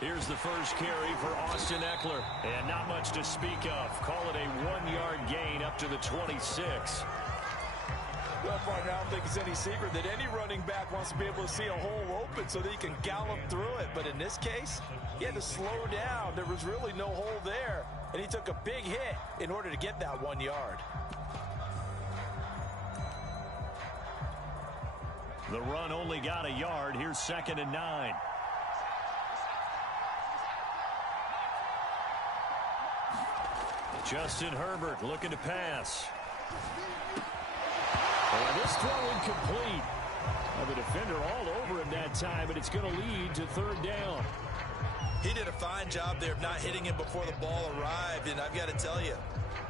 Here's the first carry for Austin Eckler. And not much to speak of. Call it a 1-yard gain up to the 26. Well, partner, I don't think it's any secret that any running back wants to be able to see a hole open so that he can gallop through it. But in this case, he had to slow down. There was really no hole there. And he took a big hit in order to get that 1 yard. The run only got a yard. Here's 2nd and 9. Justin Herbert looking to pass. And this throw incomplete. The defender all over him that time, and it's going to lead to 3rd down. He did a fine job there of not hitting him before the ball arrived, and I've got to tell you,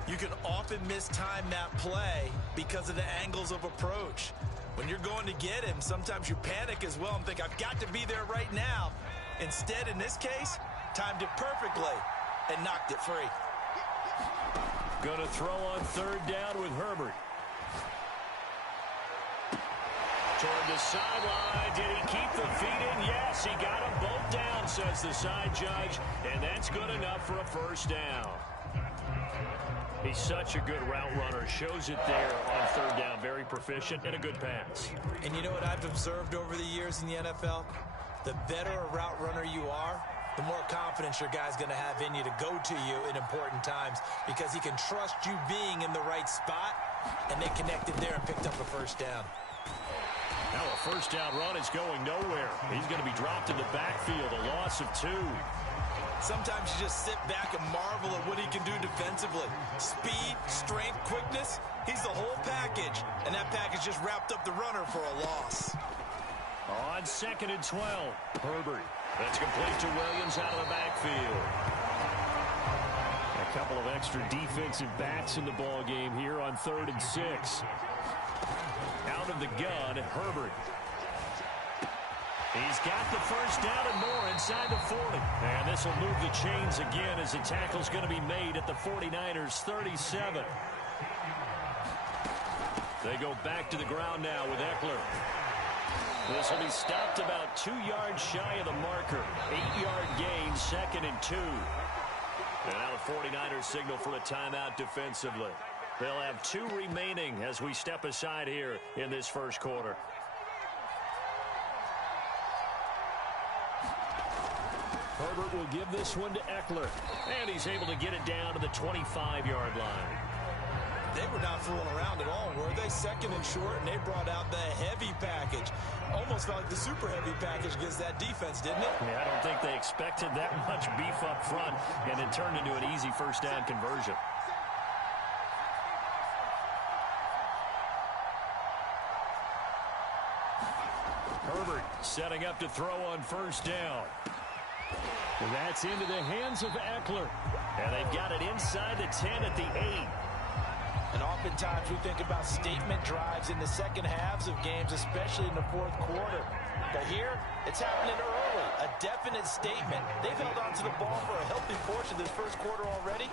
you can often mistime that play because of the angles of approach. When you're going to get him, sometimes you panic as well and think, I've got to be there right now. Instead, in this case, timed it perfectly and knocked it free. Going to throw on 3rd down with Herbert. Toward the sideline. Did he keep the feet in? Yes, he got them both down, says the side judge. And that's good enough for a 1st down. He's such a good route runner. Shows it there on 3rd down. Very proficient and a good pass. And you know what I've observed over the years in the NFL? The better a route runner you are, the more confidence your guy's going to have in you to go to you in important times because he can trust you being in the right spot, and they connected there and picked up a 1st down. Now a 1st down run is going nowhere. He's going to be dropped in the backfield, a loss of 2. Sometimes you just sit back and marvel at what he can do defensively. Speed, strength, quickness, he's the whole package. And that package just wrapped up the runner for a loss. On 2nd and 12, Herbert. That's complete to Williams out of the backfield. A couple of extra defensive backs in the ball game here on 3rd and 6. Out of the gun, Herbert. He's got the 1st down and more inside the 40. And this will move the chains again as the tackle's going to be made at the 49ers 37. They go back to the ground now with Eckler. This will be stopped about 2 yards shy of the marker. 8-yard gain, 2nd and 2. And now the 49ers signal for a timeout defensively. They'll have 2 remaining as we step aside here in this 1st quarter. Herbert will give this one to Eckler. And he's able to get it down to the 25-yard line. They were not fooling around at all, were they? 2nd and short, and they brought out the heavy package. Almost felt like the super heavy package against that defense, didn't it? Yeah, I don't think they expected that much beef up front, and it turned into an easy 1st down conversion. Herbert setting up to throw on 1st down. And that's into the hands of Eckler. And they've got it inside the 10 at the 8. And oftentimes we think about statement drives in the second halves of games, especially in the 4th quarter. But here, it's happening early. A definite statement. They've held on to the ball for a healthy portion of this 1st quarter already.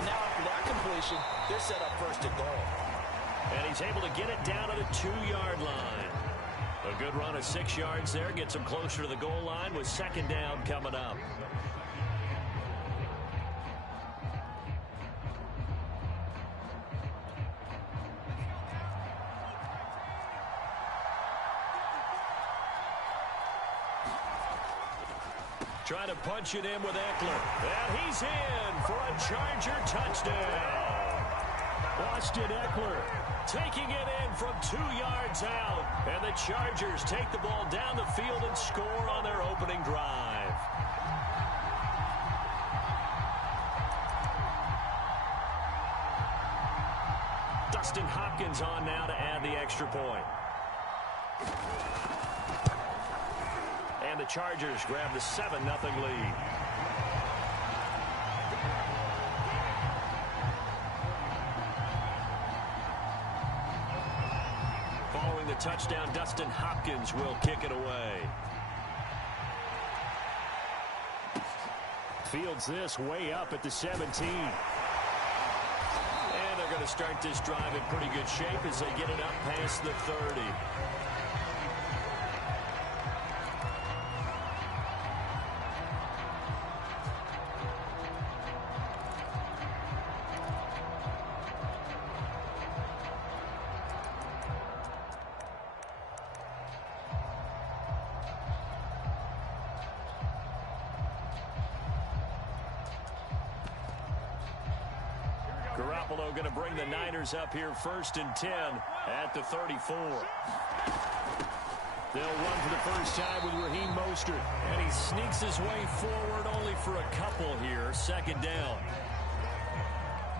And now after that completion, they're set up 1st and goal. And he's able to get it down to the 2-yard line. A good run of 6 yards there. Gets him closer to the goal line with 2nd down coming up. Trying to punch it in with Eckler. And he's in for a Charger touchdown. Austin Eckler taking it in from 2 yards out. And the Chargers take the ball down the field and score on their opening drive. Dustin Hopkins on now to add the extra point. And the Chargers grab the 7-0 lead. Following the touchdown, Dustin Hopkins will kick it away. Fields this way up at the 17. And they're going to start this drive in pretty good shape as they get it up past the 30. Garoppolo going to bring the Niners up here 1st and 10 at the 34. They'll run for the first time with Raheem Mostert. And he sneaks his way forward only for a couple here. 2nd down.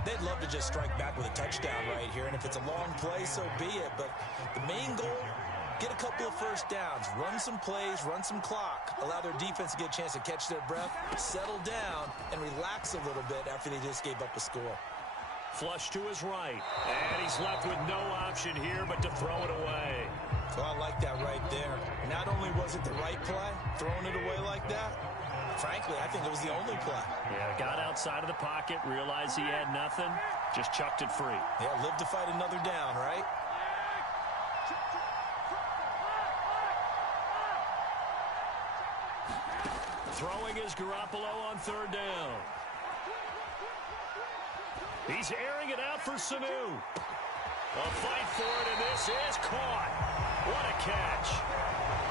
They'd love to just strike back with a touchdown right here. And if it's a long play, so be it. But the main goal, get a couple of first downs. Run some plays, run some clock. Allow their defense to get a chance to catch their breath, settle down, and relax a little bit after they just gave up a score. Flush to his right. And he's left with no option here but to throw it away. So I like that right there. Not only was it the right play, throwing it away like that, frankly, I think it was the only play. Yeah, got outside of the pocket, realized he had nothing, just chucked it free. Yeah, live to fight another down, right? Throwing is Garoppolo on 3rd down. He's airing it out for Sanu. A fight for it, and this is caught. What a catch.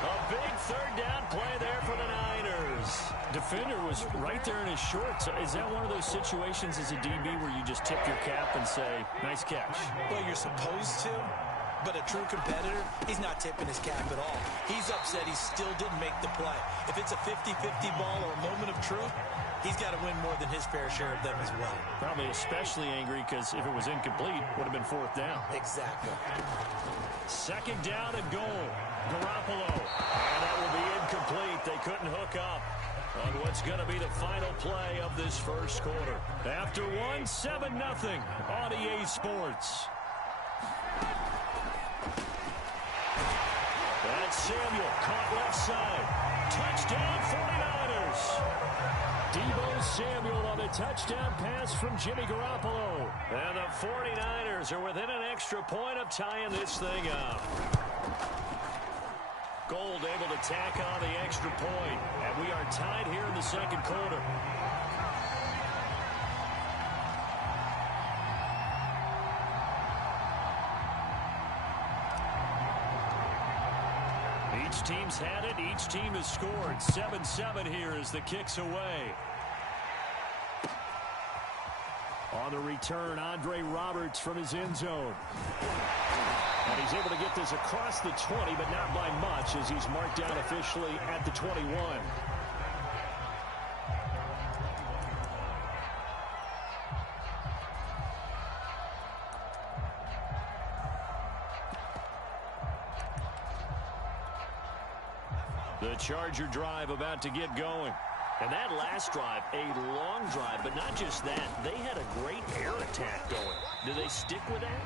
A big 3rd down play there for the Niners. Defender was right there in his shorts. Is that one of those situations as a DB where you just tip your cap and say, nice catch? Well, you're supposed to, but a true competitor, he's not tipping his cap at all. He's upset he still didn't make the play. If it's a 50-50 ball or a moment of truth, he's got to win more than his fair share of them as well. Probably especially angry because if it was incomplete, it would have been 4th down. Exactly. 2nd down and goal. Garoppolo. And that will be incomplete. They couldn't hook up on what's going to be the final play of this 1st quarter. After one, 7-0 on EA Sports. That's Samuel caught left side. Touchdown 49ers. Deebo Samuel on a touchdown pass from Jimmy Garoppolo. And the 49ers are within an extra point of tying this thing up. Gold able to tack on the extra point. And we are tied here in the 2nd quarter. Each team's had it. Each team has scored. 7-7 here as the kick's away. On the return, Andre Roberts from his end zone. And he's able to get this across the 20, but not by much as he's marked down officially at the 21. The Charger drive about to get going. And that last drive, a long drive, but not just that. They had a great air attack going. Do they stick with that?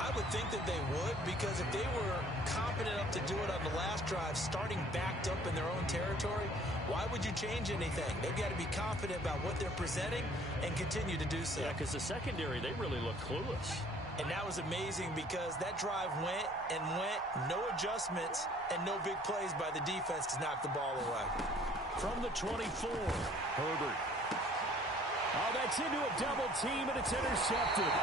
I would think that they would, because if they were competent enough to do it on the last drive, starting backed up in their own territory, why would you change anything? They've got to be confident about what they're presenting and continue to do so. Yeah, because the secondary, they really look clueless. And that was amazing because that drive went and went, no adjustments, and no big plays by the defense to knock the ball away. From the 24, Herbert. Oh, that's into a double team, and it's intercepted.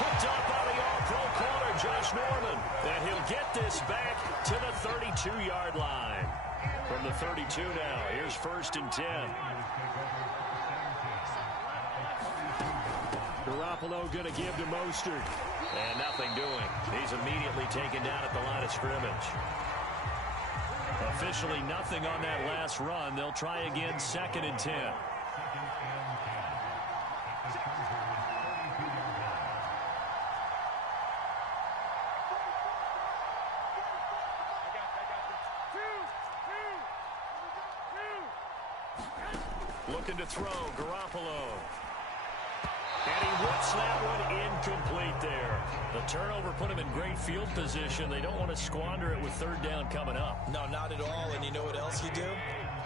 Hooked up by the all-pro corner, Josh Norman. And he'll get this back to the 32-yard line. From the 32 now, here's 1st and 10. Garoppolo going to give to Mostert. And nothing doing. He's immediately taken down at the line of scrimmage. Officially nothing on that last run. They'll try again 2nd and 10. Looking to throw, Garoppolo. And he whips that one incomplete there. The turnover put him in great field position. They don't want to squander it with 3rd down coming up. No, not at all. And you know what else you do?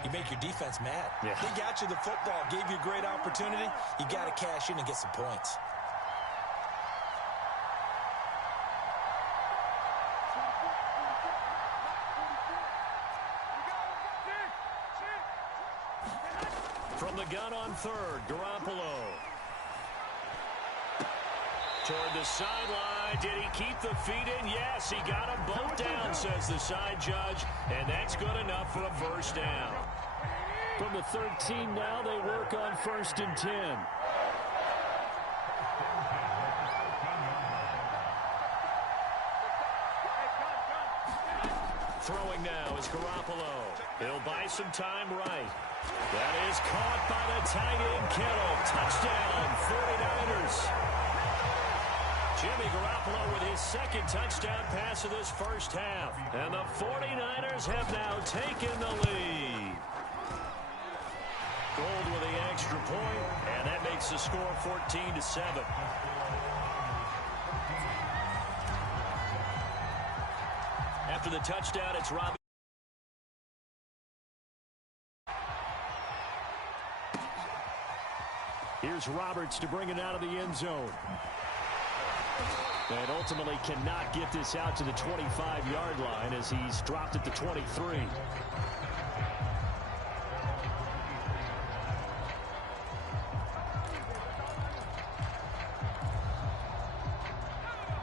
You make your defense mad. Yeah. They got you the football, gave you a great opportunity. You got to cash in and get some points. From the gun on 3rd, Garoppolo. Toward the sideline. Did he keep the feet in? Yes, he got them both down, says the side judge. And that's good enough for a 1st down. From the 13 now, they work on 1st and 10. throwing now is Garoppolo. He'll buy some time right. That is caught by the tight end, Kittle. Touchdown, 49ers. Jimmy Garoppolo with his second touchdown pass of this first half. And the 49ers have now taken the lead. Gold with the extra point, and that makes the score 14-7. After the touchdown, it's Robbie. Here's Roberts to bring it out of the end zone. And ultimately cannot get this out to the 25-yard line as he's dropped at the 23.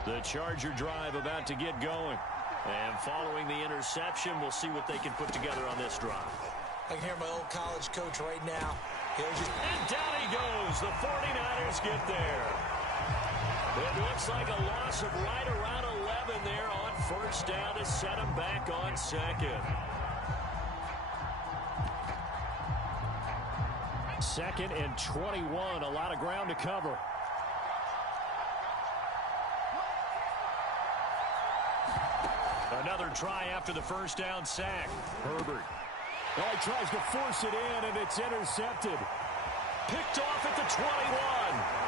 The Charger drive about to get going. And following the interception, we'll see what they can put together on this drive. I can hear my old college coach right now. And down he goes. The 49ers get there. It looks like a loss of right around 11 there on first down to set him back on second. Second and 21. A lot of ground to cover. Another try after the first down sack. Herbert. Oh, he tries to force it in, and it's intercepted. Picked off at the 21.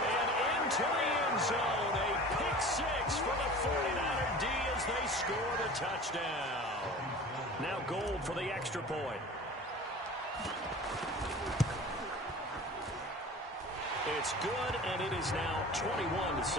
And into the end zone. A pick six for the 49er D as they score the touchdown. Now Gold for the extra point. It's good, and it is now 21-7.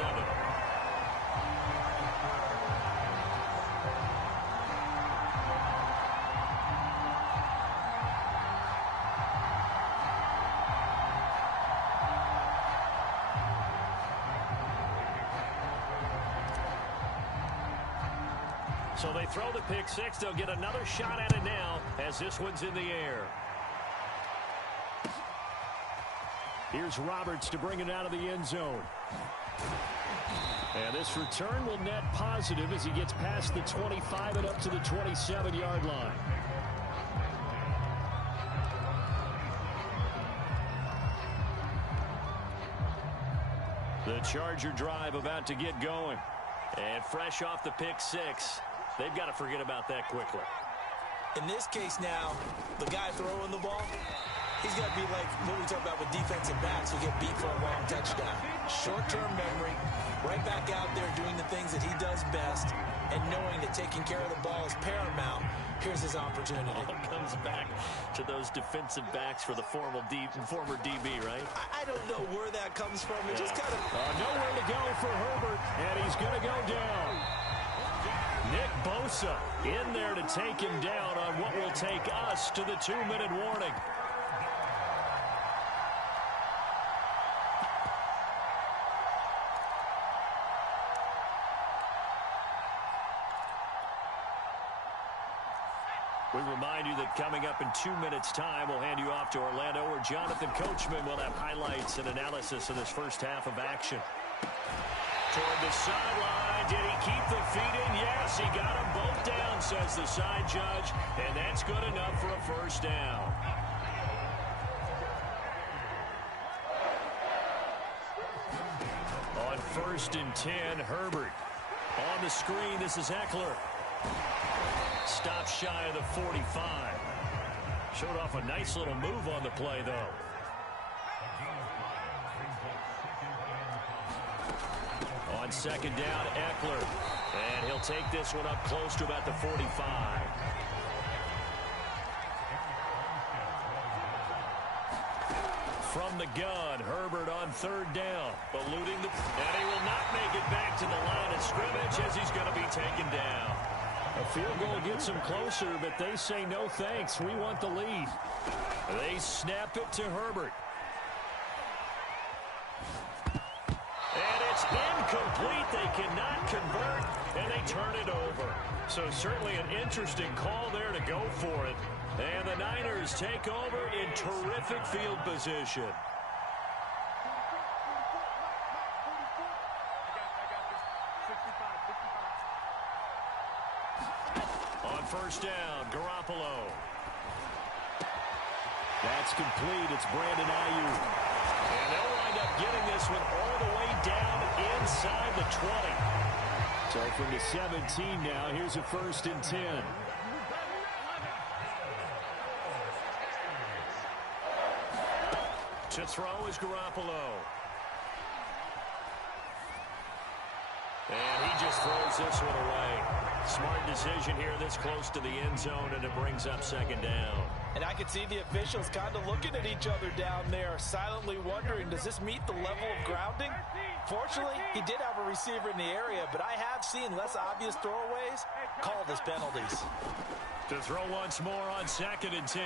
So they throw the pick six. They'll get another shot at it now as this one's in the air. Here's Roberts to bring it out of the end zone. And this return will net positive as he gets past the 25 and up to the 27-yard line. The Charger drive about to get going. And fresh off the pick six, they've got to forget about that quickly. In this case now, the guy throwing the ball, he's got to be like what we talk about with defensive backs who get beat for a long touchdown. Short-term memory, right back out there doing the things that he does best, and knowing that taking care of the ball is paramount. Here's his opportunity. All comes back to those defensive backs for the former DB, right? I don't know where that comes from. It just kind of... nowhere to go for Herbert, and he's going to go down. Nick Bosa in there to take him down on what will take us to the 2-minute warning. We remind you that coming up in 2 minutes' time, we'll hand you off to Orlando, where Jonathan Coachman will have highlights and analysis of this first half of action. Toward the sideline, did he keep the feet in? Yes, he got them both down, says the side judge, and that's good enough for a first down. On 1st and 10, Herbert. On the screen, this is Eckler. Stop shy of the 45. Showed off a nice little move on the play, though. On second down, Eckler. And he'll take this one up close to about the 45. From the gun, Herbert on 3rd down. Eluding the... And he will not make it back to the line of scrimmage as he's going to be taken down. A field goal gets them closer, but they say no thanks. We want the lead. They snap it to Herbert. And it's incomplete. They cannot convert, and they turn it over. So certainly an interesting call there to go for it. And the Niners take over in terrific field position. On on first down. Garoppolo. That's complete. It's Brandon Ayuk. And they'll wind up getting this one all the way down inside the 20. So from the 17 now, here's a 1st and 10. To throw is Garoppolo. And he just throws this one away. Smart decision here this close to the end zone, and it brings up 2nd down. And I can see the officials kind of looking at each other down there, silently wondering, does this meet the level of grounding? Fortunately, he did have a receiver in the area, but I have seen less obvious throwaways called as penalties. To throw once more on 2nd and 10.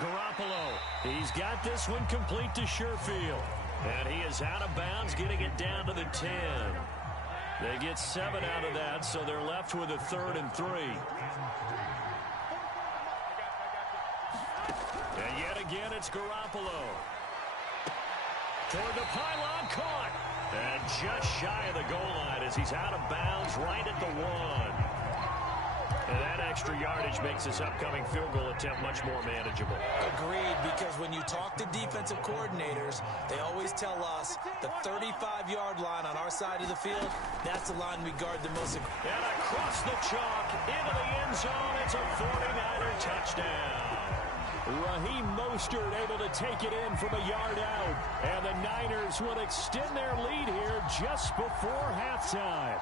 Garoppolo, he's got this one complete to Sherfield. And he is out of bounds, getting it down to the 10. They get 7 out of that, so they're left with a 3rd and 3. And yet again, it's Garoppolo. Toward the pylon, caught. And just shy of the goal line as he's out of bounds right at the 1. And that extra yardage makes this upcoming field goal attempt much more manageable. Agreed, because when you talk to defensive coordinators, they always tell us the 35-yard line on our side of the field, that's the line we guard the most. And across the chalk, into the end zone, it's a 49er touchdown. Raheem Mostert able to take it in from a yard out. And the Niners will extend their lead here just before halftime.